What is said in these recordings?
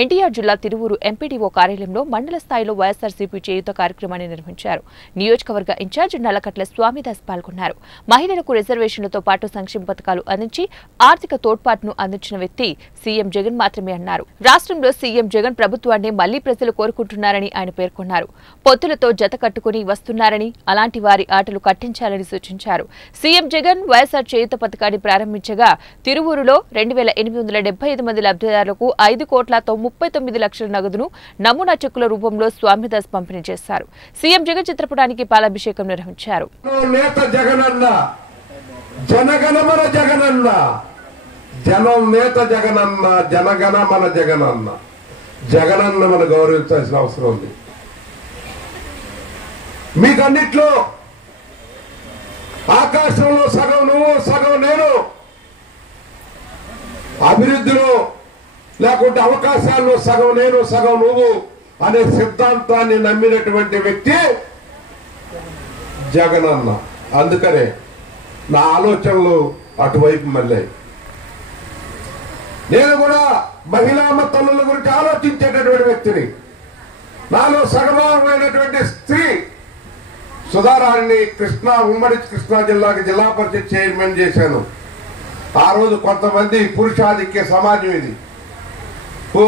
ఎన్టీఆర్ జిల్లా తిరువూరు ఎంపీడీఓ కార్యాలయంలో మండల స్థాయిలో వైఎస్ఆర్సీపీ చేయూత కార్యక్రమాన్ని నిర్వహించారు. నియోజకవర్గ ఇన్ఛార్జ్ నల్లకట్ల స్వామిదాస్ పాల్గొన్నారు. మహిళలకు రిజర్వేషన్లతో పాటు సంక్షేమ పథకాలు అందించి ఆర్థిక తోడ్పాటును అందించిన వ్యక్తి సీఎం జగన్ మాత్రమే అన్నారు. రాష్ట్రంలో సీఎం జగన్ ప్రభుత్వాన్ని మళ్లీ ప్రజలు కోరుకుంటున్నారని ఆయన పేర్కొన్నారు. పొత్తులతో జత కట్టుకుని వస్తున్నారని, అలాంటి వారి ఆటలు కట్టించాలని సూచించారు. సీఎం జగన్ వైఎస్ఆర్ చేయూత పథకాన్ని ప్రారంభించగా తిరువూరులో 2875 మంది లబ్ధిదారులకు 5,99 లక్షల నగదును నమూనా చెక్కుల రూపంలో స్వామిదాస్ పంపిణీ చేశారు. సీఎం జగన్ చిత్రపటానికి పాలాభిషేకం నిర్వహించారు. జగనన్న మన గౌరవించాల్సిన అవసరం ఉంది. మీకన్నిట్లో ఆకాశంలో సగం నువ్వు సగం నేను, అభివృద్ధిలో లేకుంటే అవకాశాల్లో సగం నేను సగం నువ్వు అనే సిద్ధాంతాన్ని నమ్మినటువంటి వ్యక్తి జగనన్న. అందుకనే నా ఆలోచనలు అటువైపు మళ్ళాయి. నేను కూడా మహిళా తల్లుల గురించి ఆలోచించేటటువంటి వ్యక్తిని. నాలో సగభాగమైనటువంటి స్త్రీ సుధారాణిని ఉమ్మడి కృష్ణా జిల్లాకి జిల్లా పరిషత్ చైర్మన్ చేశాను. ఆ రోజు కొంతమంది పురుషాధిక్య సమాజం ఇది.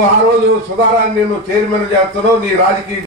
ఆ రోజు సుధారాన్ని నేను చైర్మన్ చేస్తున్నావు, నీ రాజకీయ